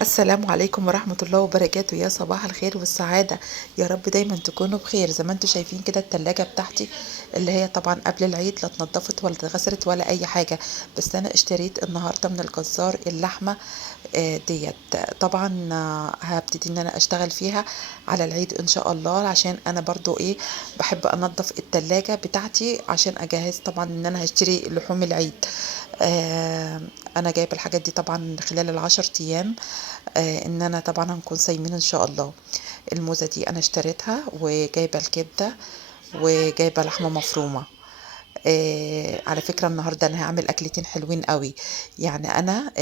السلام عليكم ورحمة الله وبركاته. يا صباح الخير والسعادة، يا رب دايما تكونوا بخير. زي ما انتوا شايفين كده التلاجة بتاعتي اللي هي طبعا قبل العيد لا اتنضفت ولا اتغسلت ولا اي حاجة، بس انا اشتريت النهاردة من الجزار اللحمة ديت. طبعا هبتدي ان انا اشتغل فيها على العيد ان شاء الله، عشان انا برضو ايه بحب انضف التلاجة بتاعتي عشان اجهز طبعا ان انا هشتري لحوم العيد. آه انا جايب الحاجات دي طبعا خلال ال10 ايام، ان انا طبعا هنكون صايمين ان شاء الله. الموزة دي انا اشتريتها، وجايبة الكبدة، وجايبة لحمة مفرومة. على فكرة النهاردة انا هعمل اكلتين حلوين قوي. يعني انا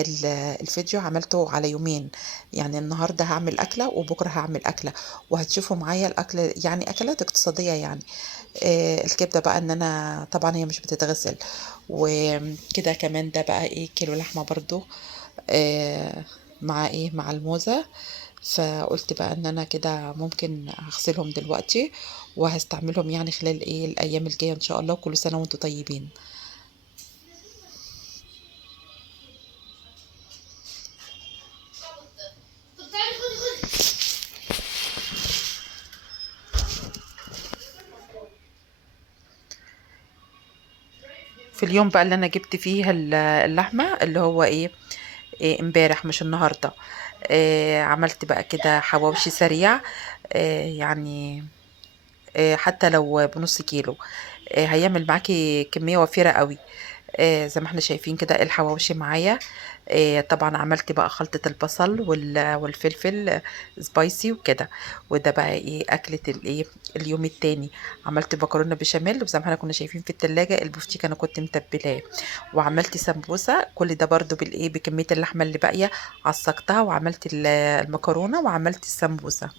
الفيديو عملته على يومين، يعني النهاردة هعمل اكلة وبكرة هعمل اكلة، وهتشوفوا معايا الاكل، يعني اكلات اقتصادية يعني. الكبدة بقى ان انا طبعا هي مش بتتغسل، وكده كمان ده بقى ايه كيلو لحمة برضو، آه مع ايه مع الموزة. فقلت بقى ان انا كده ممكن هغسلهم دلوقتي وهستعملهم يعني خلال ايه الايام الجايه ان شاء الله. كل سنه وانتم طيبين. في اليوم بقى اللي انا جبت فيه اللحمه اللي هو إيه امبارح مش النهارده، عملت بقى كده حواوشي سريع. يعني حتى لو بنص كيلو هيعمل معاكي كمية وفيرة قوي. زي ما احنا شايفين كده الحواوشي معايا. طبعا عملت بقى خلطة البصل والفلفل سبايسي وكده. وده بقى ايه اكلة الايه اليوم التاني. عملت مكرونة بشاميل، وزي ما احنا كنا شايفين في التلاجة البفتيك انا كنت متبلاه. وعملت سمبوسة، كل ده برضو بالايه بكمية اللحمة اللي باقية. عصقتها وعملت المكرونة وعملت السمبوسة.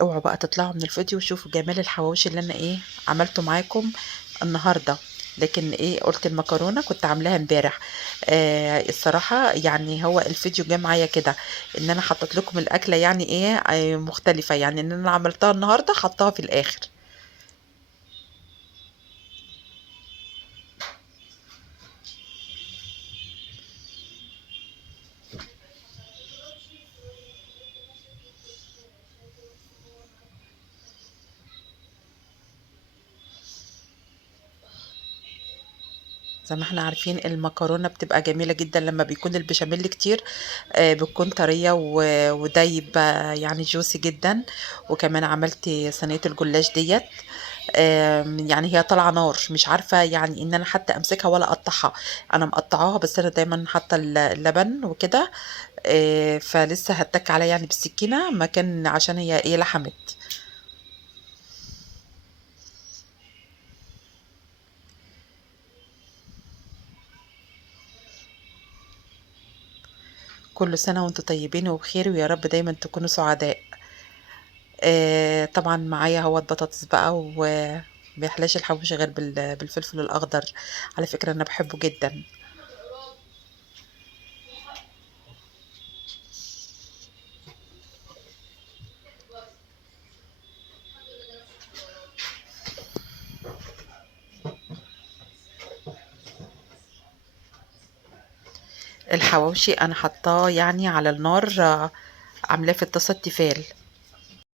اوعوا بقى تطلعوا من الفيديو وشوفوا جمال الحواوشي اللي انا عملته معاكم النهارده. لكن قلت المكرونه كنت عاملاها امبارح. الصراحه يعني هو الفيديو جه معايا كده ان انا حطيت لكم الاكله، يعني مختلفه، يعني ان انا عملتها النهارده حطها في الاخر. زي ما احنا عارفين المكرونة بتبقى جميلة جدا لما بيكون البشاميل كتير. بتكون طرية ودايب يعني جوسي جدا. وكمان عملت صينية الجلاش ديت. يعني هي طالعة نار، مش عارفة يعني ان انا حتى امسكها ولا اقطعها. انا مقطعاها بس انا دايما حاطة اللبن وكده. فلسه هتك عليها يعني بالسكينة مكان عشان هي لحمت. كل سنة وانتم طيبين وبخير، ويا رب دايما تكونوا سعداء. طبعا معايا اهوت بطاطس بقى، ومبيحلاش الحوش غير بالفلفل الاخضر. على فكرة انا بحبه جدا. الحواوشي انا حطاه يعني على النار، عاملاه في الطاسة تيفال.